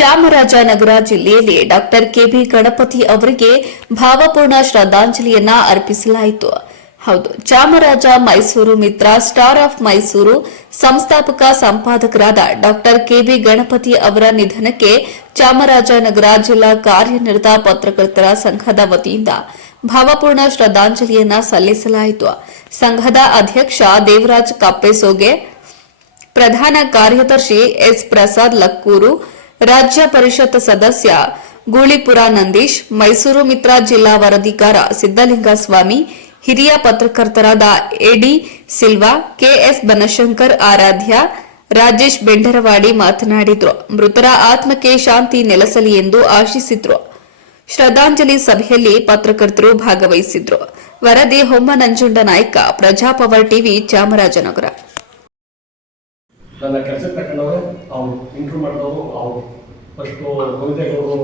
ಚಾಮರಾಜನಗರ ಜಿಲ್ಲೆಯಲ್ಲಿ doctor KB Ganapati ಅವರಿಗೆ ಭಾವಪೂರ್ಣ ಶ್ರದ್ಧಾಂಜಲಿಯನ್ನ ಅರ್ಪಿಸಲಾಯಿತು. ಹೌದು, ಚಾಮರಾಜ ಮೈಸೂರು ಮಿತ್ರ, ಸ್ಟಾರ್ ಆಫ್ ಮೈಸೂರು ಸಂಸ್ಥಾಪಕ ಸಂಪಾದಕರಾದ ಡಾಕ್ಟರ್ ಕೆಬಿ ಗಣಪತಿ ಅವರ ನಿಧನಕ್ಕೆ ಚಾಮರಾಜನಗರ ಜಿಲ್ಲಾ ಕಾರ್ಯನಿರತ ಪತ್ರಕರ್ತರ ಸಂಘದ ವತಿಯಿಂದ ಭಾವಪೂರ್ಣ ಶ್ರದ್ಧಾಂಜಲಿಯನ್ನ ಸಲ್ಲಿಸಲಾಯಿತು. ಸಂಘದ ಅಧ್ಯಕ್ಷ ದೇವರಾಜ್ ಕಪ್ಪೆಸೋಗೆ, ಪ್ರಧಾನ ಕಾರ್ಯದರ್ಶಿ ಎಸ್ ಪ್ರಸಾದ್ ಲಕ್ಕೂರು ರಾಜ್ಯ ಪರಿಷತ್ ಸದಸ್ಯ ಗೂಳಿಪುರ ನಂದೀಶ್, ಮೈಸೂರು ಮಿತ್ರ ಜಿಲ್ಲಾ ವರದಿಗಾರ ಸಿದ್ದಲಿಂಗಸ್ವಾಮಿ ಹಿರಿಯ ಪತ್ರಕರ್ತರಾದ ಎಡಿ ಸಿಲ್ವಾ, ಕೆಎಸ್ ಬನಶಂಕರ್ ಆರಾಧ್ಯ, ರಾಜೇಶ್ ಬೆಂಡರವಾಡಿ ಮಾತನಾಡಿದ್ರು. ಮೃತರ ಆತ್ಮಕ್ಕೆ ಶಾಂತಿ ನೆಲೆಸಲಿ ಎಂದು ಆಶಿಸಿದ್ರು. ಶ್ರದ್ಧಾಂಜಲಿ ಸಭೆಯಲ್ಲಿ ಪತ್ರಕರ್ತರು ಭಾಗವಹಿಸಿದ್ರು. ವರದಿ ಹೊಮ್ಮ ನಂಜುಂಡ ನಾಯ್ಕ, ಪ್ರಜಾಪವರ್ ಟಿವಿ ಚಾಮರಾಜನಗರ. ಅವ್ರು ಇಂಟ್ರೂ ಮಾಡಿದವರು ಅವ್ರು ಫಸ್ಟು ಕವಿತೆಗಳು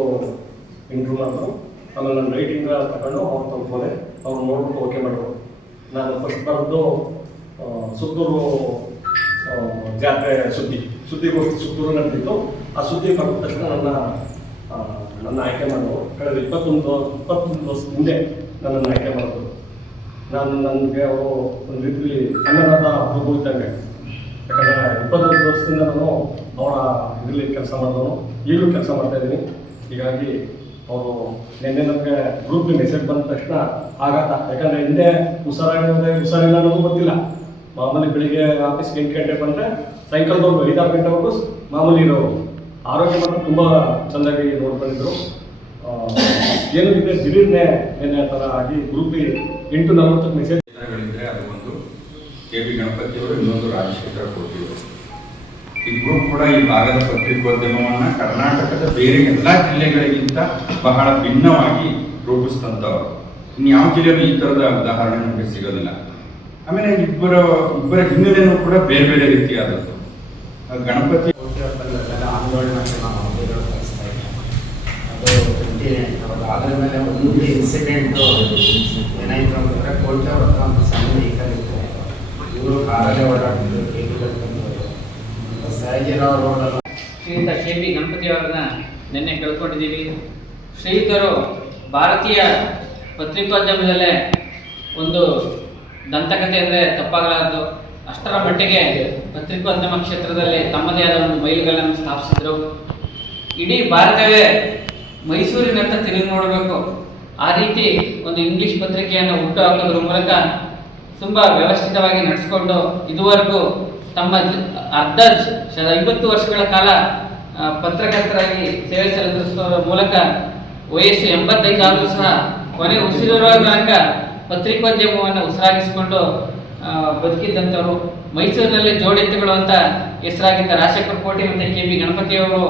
ಇಂಟ್ರೂ ಮಾಡಿದ್ರು. ಆಮೇಲೆ ನನ್ನ ರೈಟಿಂಗ್ ತಗೊಂಡು ಅವ್ರು ತಗೊಂಡೆ ಅವ್ರು ನೋಡ್ಬಿಟ್ಟು ಓಕೆ ಮಾಡಿದ್ರು. ನಾನು ಫಸ್ಟ್ ಬರೆದು ಸುತ್ತೂರು ಜಾತ್ರೆ ಸುದ್ದಿ ಸುದ್ದಿಗೋಷ್ಠಿ ಸುತ್ತೂರು ನಡೆದಿತ್ತು ಆ ಸುದ್ದಿ ಬಂದ ತಕ್ಷಣ ನನ್ನ ನನ್ನ ಆಯ್ಕೆ ಮಾಡೋರು ಕಳೆದ ಇಪ್ಪತ್ತೊಂದು ಇಪ್ಪತ್ತೊಂದು ವರ್ಷ ಹಿಂದೆ ನನ್ನನ್ನು ಆಯ್ಕೆ ಮಾಡಿದ್ರು. ನಾನು ನನಗೆ ಅವರು ಒಂದು ರೀತಿಯಲ್ಲಿ ಕನ್ನಡದ ಅನುಭವ ಇದ್ದಂಗೆ ಯಾಕಂದರೆ ಇಪ್ಪತ್ತೊಂದು ವರ್ಷದಿಂದ ನಾನು ಅವರ ಇದರಲ್ಲಿ ಕೆಲಸ ಮಾಡಿದವನು, ಈಗಲೂ ಕೆಲಸ ಮಾಡ್ತಾ ಇದ್ದೀನಿ. ಹೀಗಾಗಿ ಅವರು ನಿನ್ನೆ ನಮಗೆ ಗ್ರೂಪ್ ಮೆಸೇಜ್ ಬಂದ ತಕ್ಷಣ ಆಗಾತ ಯಾಕಂದರೆ ಹಿಂದೆ ಹುಷಾರಾಗಿದೆ ಹುಷಾರಿಲ್ಲ ಅನ್ನೋದು ಗೊತ್ತಿಲ್ಲ. ಮಾಮೂಲಿ ಬೆಳಿಗ್ಗೆ ಆಫೀಸ್ಗೆ ಎಂಟು ಗಂಟೆ ಬಂದರೆ ಸಾಯಂಕಾಲದವರೆಗೂ ಐದಾರು ಗಂಟೆವರೆಗೂ ಮಾಮೂಲಿ ಇರೋರು. ಮಾತ್ರ ತುಂಬ ಚೆನ್ನಾಗಿ ನೋಡ್ಕೊಂಡಿದ್ರು. ಏನು ಇದೆ ದಿಢೀರ್ನೆ ಏನೇ ಥರ ಆಗಿ ಗ್ರೂಪಿಗೆ ಎಂಟು ನಲವತ್ತಕ್ಕೆ ಮೆಸೇಜ್ ಕೆ ಬಿ ಗಣಪತಿಯವರು ಇನ್ನೊಂದು ರಾಜಶೇಖರ ಕೊಟ್ಟಿದ್ದರು ಇಬ್ಬರು ಕೂಡ ಈ ಭಾಗದ ಪತ್ರಿಕೋದ್ಯಮವನ್ನ ಕರ್ನಾಟಕದ ಬೇರೆ ಎಲ್ಲ ಜಿಲ್ಲೆಗಳಿಗಿಂತ ಬಹಳ ಭಿನ್ನವಾಗಿ ರೂಪಿಸಿದಂಥವ್ರು. ಯಾವ ಜಿಲ್ಲೆಯಲ್ಲೂ ಈ ಥರದ ಉದಾಹರಣೆ ನಮಗೆ ಸಿಗೋದಿಲ್ಲ. ಆಮೇಲೆ ಇಬ್ಬರ ಇಬ್ಬರ ಹಿನ್ನೆಲೆಯೂ ಕೂಡ ಬೇರೆ ಬೇರೆ ರೀತಿಯಾದದ್ದು. ಗಣಪತಿ ಆದ್ರ ಮೇಲೆ ಒಂದು ಇನ್ಸಿಡೆಂಟ್ ಏನಾಯ್ತು ಅಂತಂದರೆ ಕೋಟೆಯವ್ರ ಹತ್ರ ಒಂದು ಸಣ್ಣ ವೆಹಿಕಲ್ ಇತ್ತು ಪಿ ಗಣಪತಿಯವರನ್ನ ನಿನ್ನೆ ಕೇಳ್ಕೊಂಡಿದ್ದೀವಿ. ಶ್ರೀಯುತರು ಭಾರತೀಯ ಪತ್ರಿಕೋದ್ಯಮದಲ್ಲೇ ಒಂದು ದಂತಕಥೆ ಅಂದರೆ ತಪ್ಪಾಗಲಾರದು. ಅಷ್ಟರ ಮಟ್ಟಿಗೆ ಪತ್ರಿಕೋದ್ಯಮ ಕ್ಷೇತ್ರದಲ್ಲಿ ತಮ್ಮದೇ ಆದ ಒಂದು ಮೈಲುಗಳನ್ನು ಸ್ಥಾಪಿಸಿದರು. ಇಡೀ ಭಾರತವೇ ಮೈಸೂರಿನತ್ತ ತಿರುಗಿ ನೋಡಬೇಕು. ಆ ರೀತಿ ಒಂದು ಇಂಗ್ಲಿಷ್ ಪತ್ರಿಕೆಯನ್ನು ಹುಟ್ಟು ಹಾಕೋದ್ರ ಮೂಲಕ ತುಂಬ ವ್ಯವಸ್ಥಿತವಾಗಿ ನಡೆಸ್ಕೊಂಡು ಇದುವರೆಗೂ ತಮ್ಮ ಅರ್ಧ ಐವತ್ತು ವರ್ಷಗಳ ಕಾಲ ಪತ್ರಕರ್ತರಾಗಿ ಸೇವೆ ಸಲ್ಲಿಸುವ ಮೂಲಕ ವಯಸ್ಸು ಎಂಬತ್ತೈದು ಆದರೂ ಸಹ ಕೊನೆ ಉಸಿರಿರುವ ತನಕ ಪತ್ರಿಕೋದ್ಯಮವನ್ನು ಉಸಿರಾಗಿಸಿಕೊಂಡು ಬದುಕಿದ್ದಂಥವರು, ಮೈಸೂರಿನಲ್ಲಿ ಜೋಡೆತ್ತುಗಳು ಅಂತ ಹೆಸರಾಗಿದ್ದ ರಾಜಶೇಖರ ಕೋಟೆ ಮತ್ತು ಕೆ ಬಿ ಗಣಪತಿಯವರು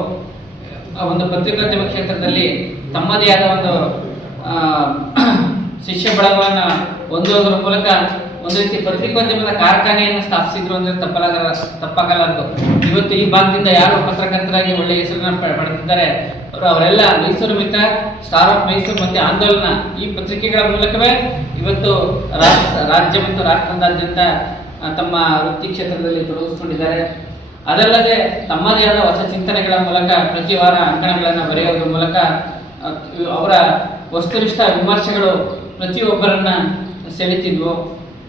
ಒಂದು ಪತ್ರಿಕೋದ್ಯಮ ಕ್ಷೇತ್ರದಲ್ಲಿ ತಮ್ಮದೇ ಆದ ಒಂದು ಶಿಷ್ಯ ಬಳಗವನ್ನು ಹೊಂದುವುದರ ಮೂಲಕ ಒಂದು ರೀತಿ ಪತ್ರಿಕೋದ್ಯಮದ ಕಾರ್ಖಾನೆಯನ್ನು ಸ್ಥಾಪಿಸಿದ್ರು ಅಂದ್ರೆ ತಪ್ಪಲಾಗಲ್ಲ ಅಂತ. ಇವತ್ತು ಈ ಭಾಗದಿಂದ ಯಾರು ಪತ್ರಕರ್ತರಾಗಿ ಒಳ್ಳೆಯ ಹೆಸರನ್ನ ಪಡೆದಿದ್ದಾರೆ, ಅವರು ಅವರೆಲ್ಲ ಮೈಸೂರು ಮಿತ್ರ ಸ್ಟಾರ್ ಆಫ್ ಮೈಸೂರು ಮತ್ತೆ ಆಂದೋಲನ ಈ ಪತ್ರಿಕೆಗಳ ಮೂಲಕವೇ ಇವತ್ತು ರಾಜ್ಯ ಮತ್ತು ರಾಷ್ಟ್ರದಾದ್ಯಂತ ತಮ್ಮ ವೃತ್ತಿ ಕ್ಷೇತ್ರದಲ್ಲಿ ತೊಡಗಿಸ್ಕೊಂಡಿದ್ದಾರೆ. ಅದಲ್ಲದೆ ತಮ್ಮದೇ ಆದ ಹೊಸ ಚಿಂತನೆಗಳ ಮೂಲಕ ಪ್ರತಿ ವಾರ ಅಂಕಣಗಳನ್ನು ಬರೆಯೋದ್ರ ಮೂಲಕ ಅವರ ವಸ್ತುನಿಷ್ಠ ವಿಮರ್ಶೆಗಳು ಪ್ರತಿಯೊಬ್ಬರನ್ನ ಸೆಳೀತಿದ್ವು.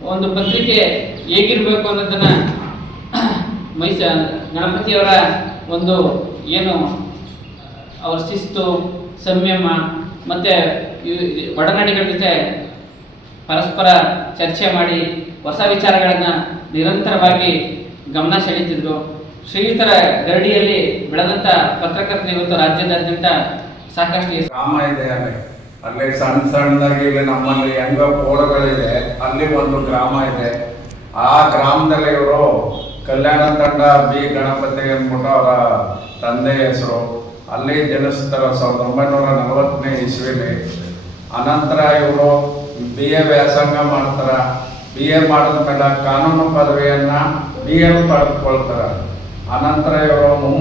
ಒಂದು ಪತ್ರಿಕೆ ಹೇಗಿರ್ಬೇಕು ಅನ್ನೋದನ್ನ ಮೈಸ, ಗಣಪತಿಯವರ ಒಂದು ಏನು, ಅವರ ಶಿಸ್ತು, ಸಂಯಮ, ಮತ್ತು ಒಡನಾಡಿಗಳ ಜೊತೆ ಪರಸ್ಪರ ಚರ್ಚೆ ಮಾಡಿ ಹೊಸ ವಿಚಾರಗಳನ್ನು ನಿರಂತರವಾಗಿ ಗಮನ ಸೆಳೀತಿದ್ರು ಶ್ರೀಯುತರ ಗರಡಿಯಲ್ಲಿ ಬೆಳೆದಂಥ ಪತ್ರಕರ್ತರು ಇವತ್ತು ರಾಜ್ಯದಾದ್ಯಂತ ಸಾಕಷ್ಟು ಅಲ್ಲಿ ಸಣ್ಣ ಸಣ್ಣದಾಗಿ ಇಲ್ಲಿ ನಮ್ಮಲ್ಲಿ ಹೆಂಗ ಕೋಡಗಳಿದೆ ಅಲ್ಲಿ ಒಂದು ಗ್ರಾಮ ಇದೆ. ಆ ಗ್ರಾಮದಲ್ಲಿ ಇವರು ಕಲ್ಯಾಣ ತಂಡ ಬಿ ಗಣಪತಿ ಅಂದ್ಬಿಟ್ಟು ಅವರ ತಂದೆ ಹೆಸರು. ಅಲ್ಲಿ ಜನಿಸ್ತಾರೆ ಸಾವಿರದ ಒಂಬೈನೂರ ನಲವತ್ತನೇ ಇಸ್ವಿಲಿ. ಅನಂತರ ಇವರು ಬಿ ಎ ವ್ಯಾಸಂಗ ಮಾಡ್ತಾರೆ. ಬಿ ಎ ಮಾಡಿದ್ಮೇಲೆ ಕಾನೂನು ಪದವಿಯನ್ನ ಬಿ ಎ ಪಡೆದುಕೊಳ್ತಾರೆ. ಅನಂತರ ಇವರು ಮುಂಬೈ